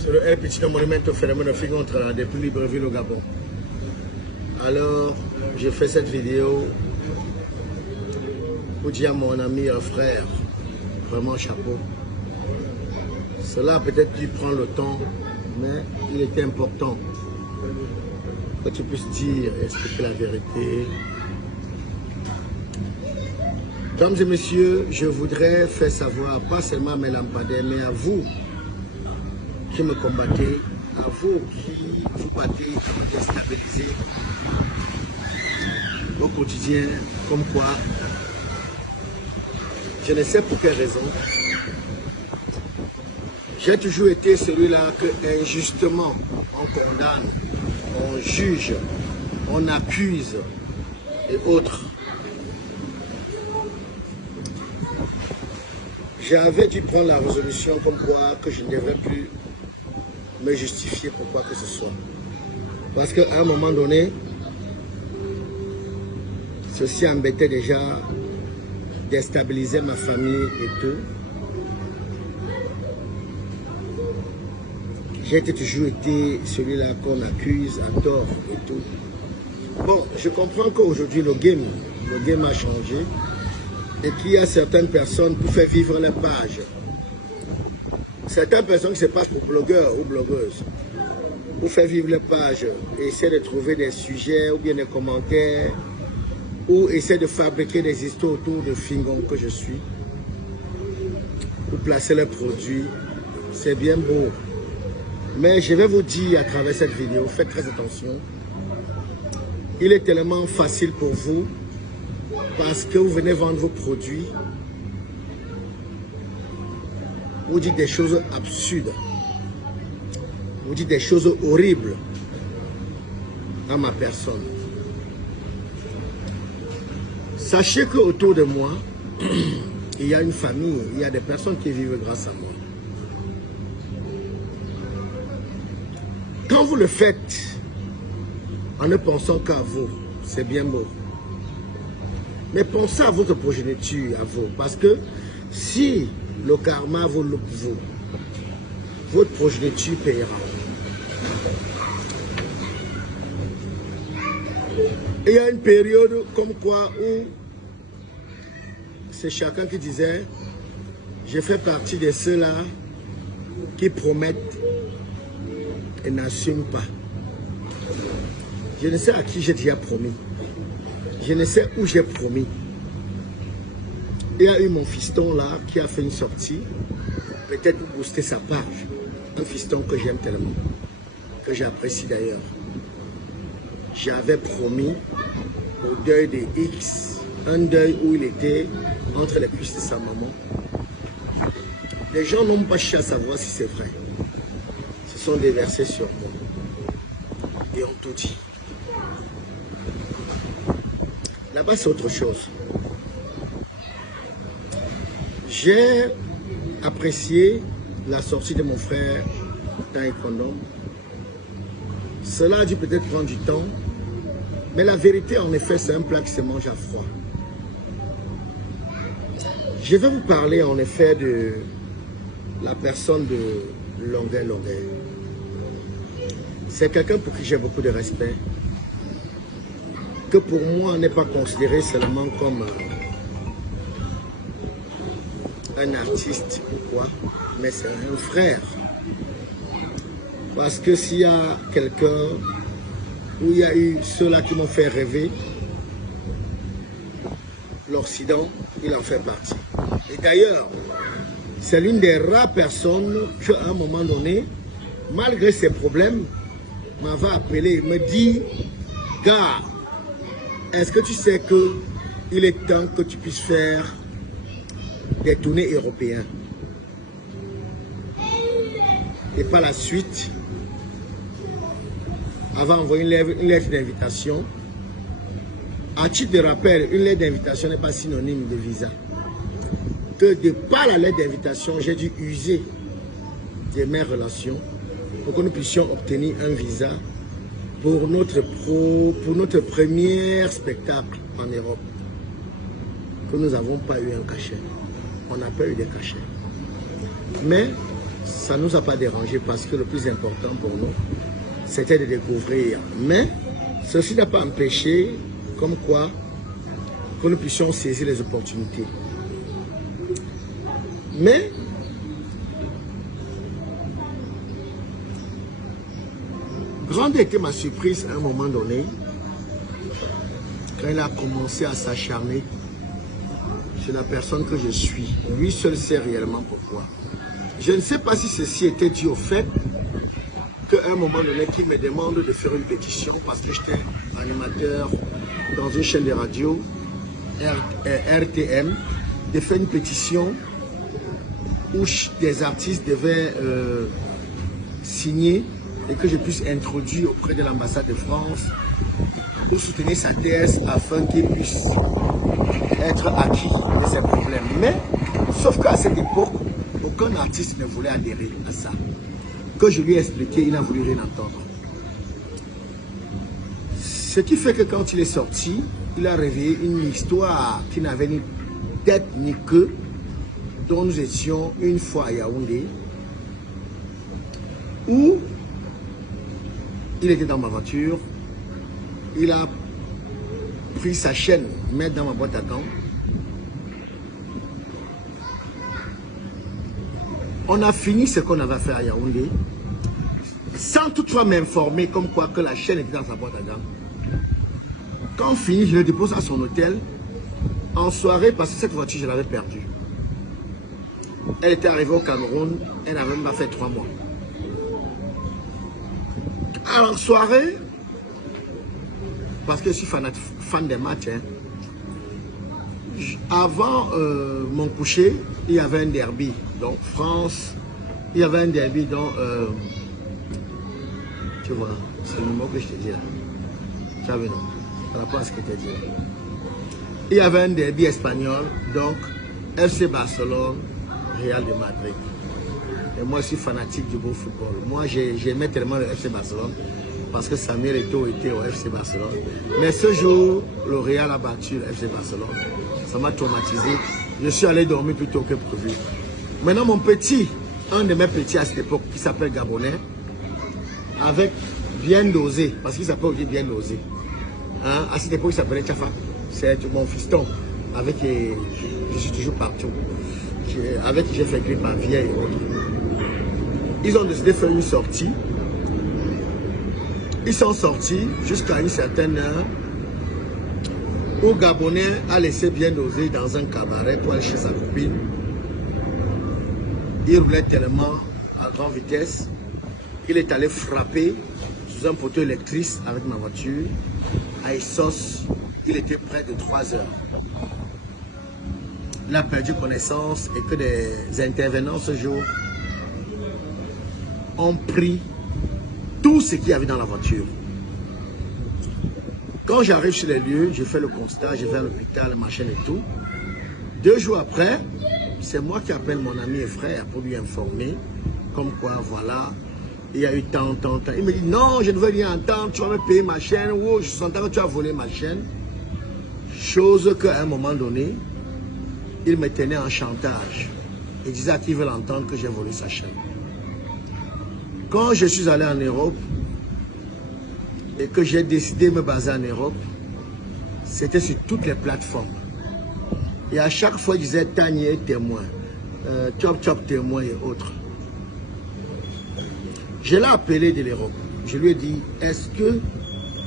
sur le El Petit Monumento Fenomeno Fingontra depuis Libreville au Gabon. Alors, j'ai fait cette vidéo pour dire à mon ami et frère, vraiment chapeau. Cela a peut-être dû prendre le temps, mais il était important que tu puisses dire et expliquer la vérité. Mesdames et messieurs, je voudrais faire savoir, pas seulement à mes lampadaires, mais à vous qui me combattez, à vous qui vous battez pour me déstabiliser au quotidien, comme quoi, je ne sais pour quelle raison, j'ai toujours été celui-là que injustement on condamne, on juge, on accuse et autres. J'avais dû prendre la résolution comme quoi que je ne devrais plus me justifier pour quoi que ce soit. Parce qu'à un moment donné, ceci embêtait déjà, déstabilisait ma famille et tout. J'ai toujours été celui-là qu'on accuse à tort et tout. Bon, je comprends qu'aujourd'hui le game a changé. Et qu'il y a certaines personnes pour faire vivre leur page. Certaines personnes qui se passent pour blogueurs ou blogueuses, pour faire vivre leur page, essaient de trouver des sujets ou bien des commentaires, ou essaient de fabriquer des histoires autour de Fingon que je suis, pour placer leurs produits. C'est bien beau. Mais je vais vous dire à travers cette vidéo, faites très attention. Il est tellement facile pour vous, parce que vous venez vendre vos produits, vous dites des choses absurdes, vous dites des choses horribles à ma personne. Sachez qu'autour de moi, il y a une famille, il y a des personnes qui vivent grâce à moi. Quand vous le faites en ne pensant qu'à vous, c'est bien beau. Mais pensez à votre progéniture, à vous. Parce que si le karma vous loupe, votre progéniture paiera. Il y a une période comme quoi où c'est chacun qui disait, je fais partie de ceux-là qui promettent et n'assument pas. Je ne sais à qui j'ai déjà promis. Je ne sais où j'ai promis. Il y a eu mon fiston là qui a fait une sortie, peut-être pour booster sa page. Un fiston que j'aime tellement, que j'apprécie d'ailleurs. J'avais promis au deuil de X, un deuil où il était entre les cuisses de sa maman. Les gens n'ont pas cherché à savoir si c'est vrai. Se sont déversés sur moi et ont tout dit. Là-bas, c'est autre chose. J'ai apprécié la sortie de mon frère Taekwondo. Cela a dû peut-être prendre du temps, mais la vérité, en effet, c'est un plat qui se mange à froid. Je vais vous parler, en effet, de la personne de Longueuil. C'est quelqu'un pour qui j'ai beaucoup de respect, que pour moi n'est pas considéré seulement comme un artiste ou quoi, mais c'est un frère. Parce que s'il y a quelqu'un où il y a eu ceux-là qui m'ont fait rêver, l'Occident, il en fait partie. Et d'ailleurs, c'est l'une des rares personnes qu'à un moment donné, malgré ses problèmes, m'avait appelé et me dit, gars, est-ce que tu sais qu'il est temps que tu puisses faire des tournées européennes? Et par la suite, avait envoyé une lettre d'invitation. À titre de rappel, une lettre d'invitation n'est pas synonyme de visa. Que de par la lettre d'invitation, j'ai dû user de mes relations pour que nous puissions obtenir un visa pour notre premier spectacle en Europe. Que nous n'avons pas eu un cachet. On n'a pas eu de cachet. Mais ça ne nous a pas dérangé parce que le plus important pour nous, c'était de découvrir. Mais ceci n'a pas empêché, comme quoi, que nous puissions saisir les opportunités. Mais, grande était ma surprise à un moment donné, quand il a commencé à s'acharner sur la personne que je suis. Lui seul sait réellement pourquoi. Je ne sais pas si ceci était dû au fait qu'à un moment donné, qu'il me demande de faire une pétition parce que j'étais animateur dans une chaîne de radio, RTM, de faire une pétition où des artistes devaient signer et que je puisse introduire auprès de l'ambassade de France pour soutenir sa thèse afin qu'il puisse être acquis de ses problèmes. Mais, sauf qu'à cette époque, aucun artiste ne voulait adhérer à ça. Que je lui ai expliqué, il n'a voulu rien entendre. Ce qui fait que quand il est sorti, il a réveillé une histoire qui n'avait ni tête ni queue, dont nous étions une fois à Yaoundé, où il était dans ma voiture, il a pris sa chaîne, mettre dans ma boîte à gants. On a fini ce qu'on avait fait à Yaoundé, sans toutefois m'informer comme quoi que la chaîne était dans sa boîte à gants. Quand on finit, je le dépose à son hôtel en soirée parce que cette voiture, je l'avais perdue. Elle était arrivée au Cameroun, elle n'avait même pas fait 3 mois. En soirée, parce que je suis fan des matchs, hein, avant mon coucher, il y avait un derby. Donc France, il y avait un derby dans... tu vois, c'est le mot que je te dis là. Tu as vu, non? Par rapport à ce que tu as dit. Il y avait un derby espagnol, donc FC Barcelone, Real de Madrid. Et moi, je suis fanatique du beau football. Moi, j'aimais tellement le FC Barcelone parce que Samuel Eto'o était au FC Barcelone. Mais ce jour, le Real a battu le FC Barcelone. Ça m'a traumatisé. Je suis allé dormir plus tôt que prévu. Maintenant, mon petit, un de mes petits à cette époque, qui s'appelle Gabonais, avec Bien Dosé, parce qu'il s'appelle aussi Bien Dosé. Hein? À cette époque, il s'appelait Tchafa. C'est mon fiston, avec qui je suis toujours partout. Avec qui j'ai fait écrire ma vieille et autres. Ils ont décidé de faire une sortie. Ils sont sortis jusqu'à une certaine heure où Gabonais a laissé Bien Dosé dans un cabaret pour aller chez sa copine. Il roulait tellement à grande vitesse qu'il est allé frapper sous un poteau électrique avec ma voiture. À Essos, il était près de 3 heures. Il a perdu connaissance et que des intervenants ce jour ont pris tout ce qu'il y avait dans la voiture. Quand j'arrive sur les lieux, je fais le constat, je vais à l'hôpital, machin et tout. 2 jours après, c'est moi qui appelle mon ami et frère pour lui informer, comme quoi, voilà, il y a eu tant. Il me dit, non, je ne veux rien entendre, tu vas me payer ma chaîne, oh, je sens que tu as volé ma chaîne. Chose qu'à un moment donné, il me tenait en chantage. Il disait à qui veut l'entendre que j'ai volé sa chaîne. Quand je suis allé en Europe et que j'ai décidé de me baser en Europe, c'était sur toutes les plateformes. Et à chaque fois, il disait Tanier témoin, Chop Chop témoin et autres. Je l'ai appelé de l'Europe. Je lui ai dit, est-ce que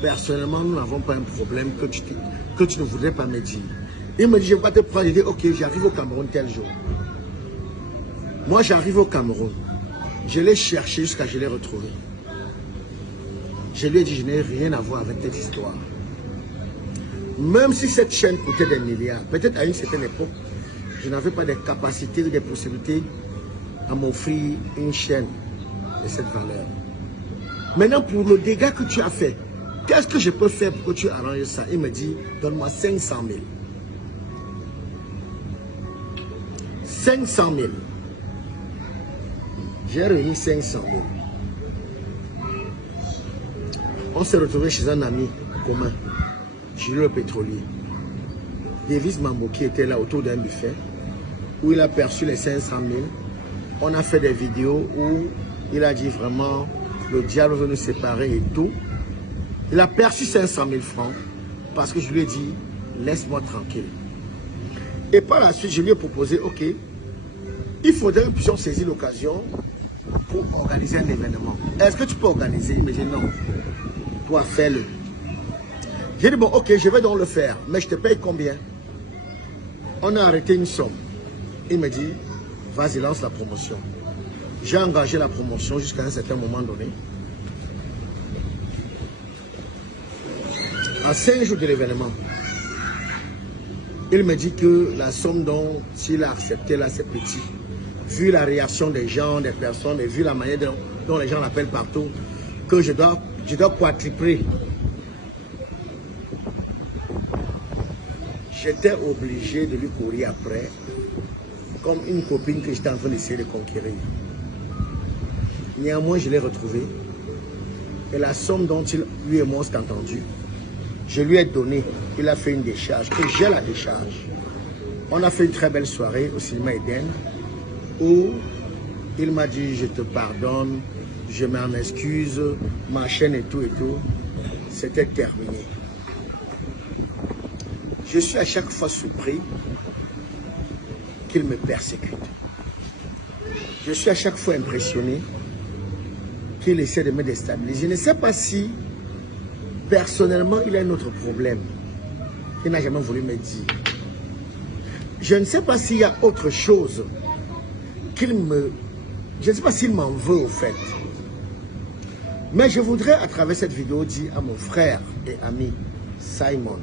personnellement, nous n'avons pas un problème que tu ne voudrais pas me dire? Il me dit, je ne vais pas te prendre. Il dit, ok, j'arrive au Cameroun tel jour. Moi, j'arrive au Cameroun. Je l'ai cherché jusqu'à ce que je l'ai retrouvé. Je lui ai dit, je n'ai rien à voir avec cette histoire. Même si cette chaîne coûtait des milliards, peut-être à une certaine époque, je n'avais pas des capacités ou des possibilités à m'offrir une chaîne de cette valeur. Maintenant, pour le dégât que tu as fait, qu'est-ce que je peux faire pour que tu arranges ça? Il me dit, donne-moi 500 000. 500 000. J'ai réuni 500 000. On s'est retrouvé chez un ami commun, Gilles le pétrolier. Davis Mambo qui était là autour d'un buffet, où il a perçu les 500 000 On a fait des vidéos où il a dit vraiment, le diable veut nous séparer et tout. Il a perçu 500 000 francs parce que je lui ai dit, laisse-moi tranquille. Et par la suite, je lui ai proposé, ok, il faudrait que nous puissions saisir l'occasion pour organiser un événement. Est-ce que tu peux organiser? Il me dit non. Toi, fais-le. J'ai dit, bon, ok, je vais donc le faire, mais je te paye combien? On a arrêté une somme. Il me dit, vas-y, lance la promotion. J'ai engagé la promotion jusqu'à un certain moment donné. En 5 jours de l'événement, il me dit que la somme dont il a accepté là, c'est petit. Vu la réaction des gens, des personnes, et vu la manière dont les gens l'appellent partout, que je dois quadrupler. J'étais obligé de lui courir après, comme une copine que j'étais en train d'essayer de conquérir. Néanmoins, je l'ai retrouvé. Et la somme dont lui et moi on s'est entendu, je lui ai donné. Il a fait une décharge. Et j'ai la décharge. On a fait une très belle soirée au cinéma Eden, où il m'a dit, je te pardonne, je m'en excuse, ma chaîne et tout et tout. C'était terminé. Je suis à chaque fois surpris qu'il me persécute. Je suis à chaque fois impressionné qu'il essaie de me déstabiliser. Je ne sais pas si, personnellement, il a un autre problème. Il n'a jamais voulu me dire. Je ne sais pas s'il y a autre chose qu'il me... Je ne sais pas s'il m'en veut au fait. Mais je voudrais, à travers cette vidéo, dire à mon frère et ami Simon,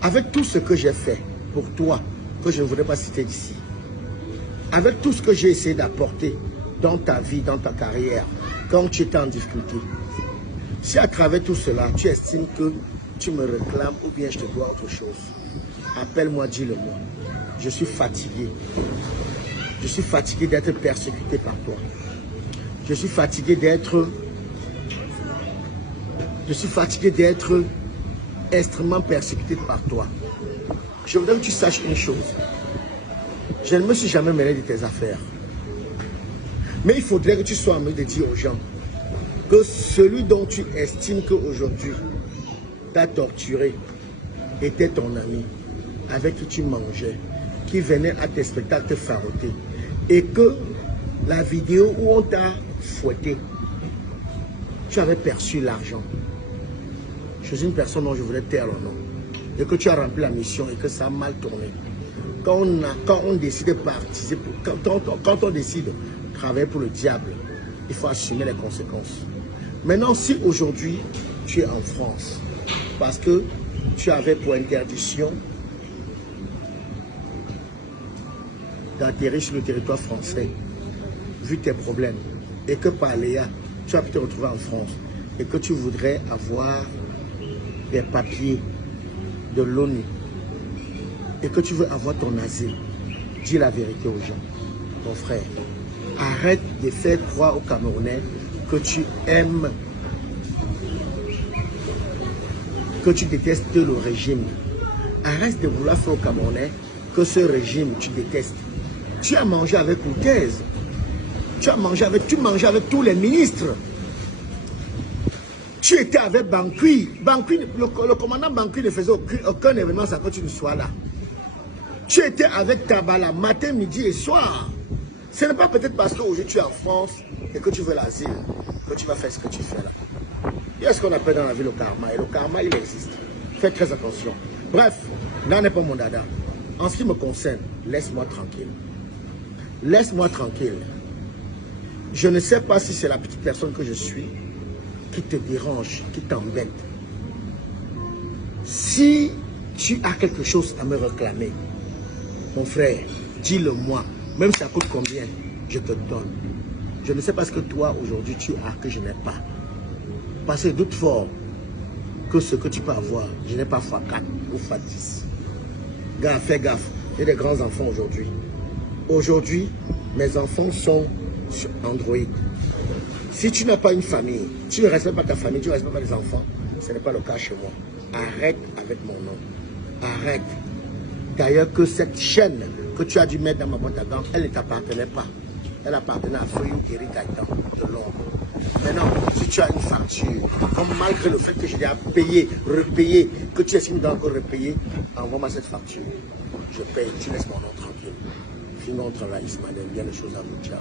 avec tout ce que j'ai fait pour toi, que je ne voudrais pas citer ici, avec tout ce que j'ai essayé d'apporter dans ta vie, dans ta carrière, quand tu étais en difficulté, si à travers tout cela, tu estimes que tu me réclames ou bien je te dois autre chose, appelle-moi, dis-le-moi. Je suis fatigué. Je suis fatigué d'être persécuté par toi. Je suis fatigué d'être... extrêmement persécuté par toi. Je voudrais que tu saches une chose. Je ne me suis jamais mêlé de tes affaires. Mais il faudrait que tu sois en train de dire aux gens que celui dont tu estimes qu'aujourd'hui t'a torturé était ton ami, avec qui tu mangeais, qui venait à tes spectacles te faroter, et que la vidéo où on t'a fouetté, tu avais perçu l'argent. Je suis une personne dont je voulais taire le nom, et que tu as rempli la mission et que ça a mal tourné. Quand on décide de participer, quand on décide de travailler pour le diable, il faut assumer les conséquences. Maintenant, si aujourd'hui tu es en France, parce que tu avais pour interdiction d'atterrir sur le territoire français, vu tes problèmes, et que par Léa, tu as pu te retrouver en France, et que tu voudrais avoir des papiers de l'ONU, et que tu veux avoir ton asile, dis la vérité aux gens. Mon frère, arrête de faire croire aux Camerounais que tu aimes, que tu détestes le régime. Arrête de vouloir faire aux Camerounais que ce régime, tu détestes. Tu as mangé avec Koutez, tu mangeais avec tous les ministres. Tu étais avec Bankui. Le commandant Bankui ne faisait aucun événement sans que tu ne sois là. Tu étais avec Tabala matin, midi et soir. Ce n'est pas peut-être parce qu'aujourd'hui tu es en France et que tu veux l'asile que tu vas faire ce que tu fais là. Il y a ce qu'on appelle dans la vie le karma. Et le karma, il existe. Fais très attention. Bref, là n'est pas mon dada. En ce qui me concerne, laisse-moi tranquille. Laisse-moi tranquille. Je ne sais pas si c'est la petite personne que je suis qui te dérange, qui t'embête. Si tu as quelque chose à me réclamer, mon frère, dis-le-moi. Même si ça coûte combien, je te donne. Je ne sais pas ce que toi, aujourd'hui, tu as que je n'ai pas. Parce que je doute fort que ce que tu peux avoir, je n'ai pas x4 ou x10. Gars, fais gaffe. J'ai des grands enfants aujourd'hui. Aujourd'hui, mes enfants sont sur Android. Si tu n'as pas une famille, tu ne respectes pas ta famille, tu ne respectes pas les enfants, ce n'est pas le cas chez moi. Arrête avec mon nom. Arrête. D'ailleurs, que cette chaîne que que tu as dû mettre dans ma boîte à gants, elle ne t'appartenait pas. Elle appartenait à Feuillou Eric Gaëtan de Londres. Maintenant, si tu as une facture, comme malgré le fait que je l'ai payé, repayé, que tu estimes d'encore repayer, envoie-moi cette facture. Je paye, tu laisses mon nom tranquille. Finis notre là, Ismaël, bien les choses à vous, ciao.